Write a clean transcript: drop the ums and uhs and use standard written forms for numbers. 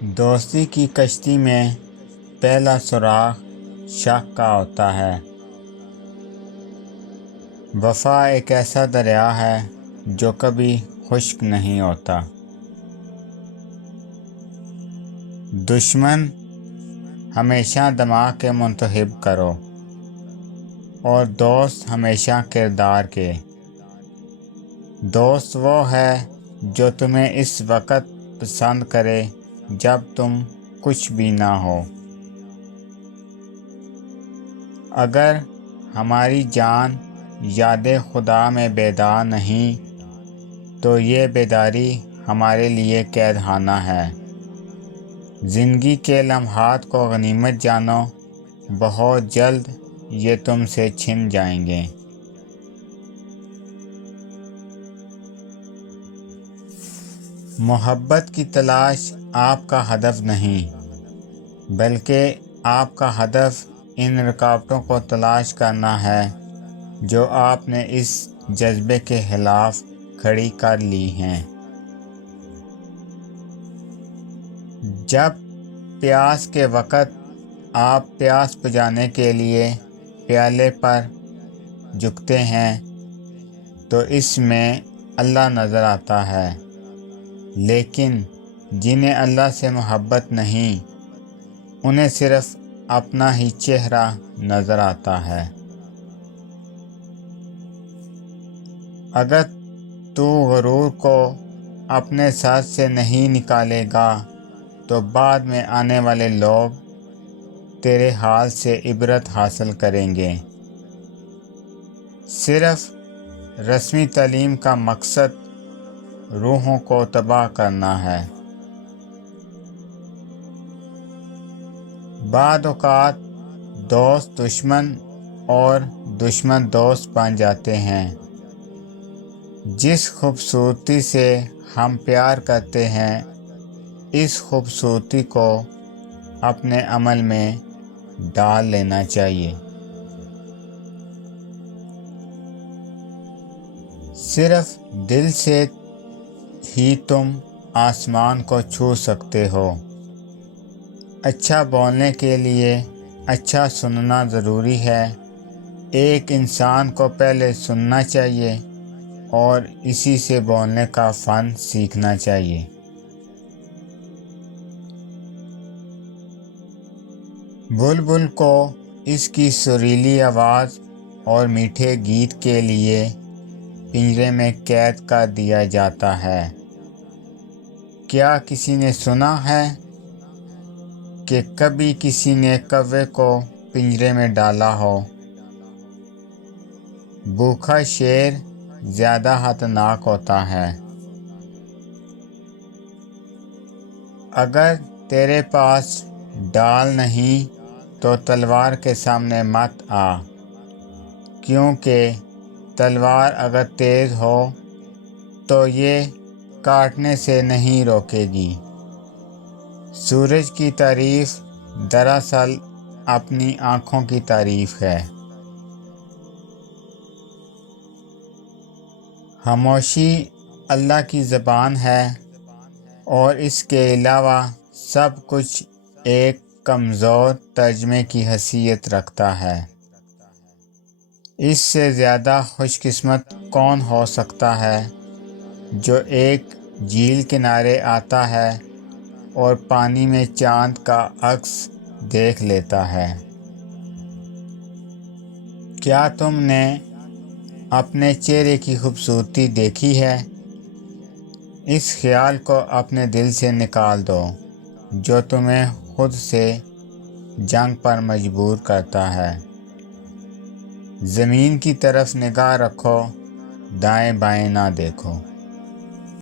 دوستی کی کشتی میں پہلا سراغ شک کا ہوتا ہے۔ وفا ایک ایسا دریا ہے جو کبھی خشک نہیں ہوتا۔ دشمن ہمیشہ دماغ کے منتخب کرو اور دوست ہمیشہ کردار کے۔ دوست وہ ہے جو تمہیں اس وقت پسند کرے جب تم کچھ بھی نہ ہو۔ اگر ہماری جان یاد خدا میں بیدار نہیں تو یہ بیداری ہمارے لیے قید خانہ ہے۔ زندگی کے لمحات کو غنیمت جانو، بہت جلد یہ تم سے چھن جائیں گے۔ محبت کی تلاش آپ کا ہدف نہیں، بلکہ آپ کا ہدف ان رکاوٹوں کو تلاش کرنا ہے جو آپ نے اس جذبے کے خلاف کھڑی کر لی ہیں۔ جب پیاس کے وقت آپ پیاس بجھانے کے لیے پیالے پر جھکتے ہیں تو اس میں اللہ نظر آتا ہے، لیکن جنہیں اللہ سے محبت نہیں انہیں صرف اپنا ہی چہرہ نظر آتا ہے۔ اگر تو غرور کو اپنے ساتھ سے نہیں نکالے گا تو بعد میں آنے والے لوگ تیرے حال سے عبرت حاصل کریں گے۔ صرف رسمی تعلیم کا مقصد روحوں کو تباہ کرنا ہے۔ بعض اوقات دوست دشمن اور دشمن دوست بن جاتے ہیں۔ جس خوبصورتی سے ہم پیار کرتے ہیں اس خوبصورتی کو اپنے عمل میں ڈال لینا چاہیے۔ صرف دل سے ہی تم آسمان کو چھو سکتے ہو۔ اچھا بولنے کے لیے اچھا سننا ضروری ہے۔ ایک انسان کو پہلے سننا چاہیے اور اسی سے بولنے کا فن سیکھنا چاہیے۔ بلبل کو اس کی سریلی آواز اور میٹھے گیت کے لیے پنجرے میں قید کر دیا جاتا ہے۔ کیا کسی نے سنا ہے کہ کبھی کسی نے کوے کو پنجرے میں ڈالا ہو؟ بھوکا شیر زیادہ خطرناک ہوتا ہے۔ اگر تیرے پاس ڈال نہیں تو تلوار کے سامنے مت آ، کیونکہ تلوار اگر تیز ہو تو یہ کاٹنے سے نہیں روکے گی۔ سورج کی تعریف دراصل اپنی آنکھوں کی تعریف ہے۔ خاموشی اللہ کی زبان ہے اور اس کے علاوہ سب کچھ ایک کمزور ترجمے کی حیثیت رکھتا ہے۔ اس سے زیادہ خوش قسمت کون ہو سکتا ہے جو ایک جھیل کنارے آتا ہے اور پانی میں چاند کا عکس دیکھ لیتا ہے۔ کیا تم نے اپنے چہرے کی خوبصورتی دیکھی ہے؟ اس خیال کو اپنے دل سے نکال دو جو تمہیں خود سے جنگ پر مجبور کرتا ہے۔ زمین کی طرف نگاہ رکھو، دائیں بائیں نہ دیکھو۔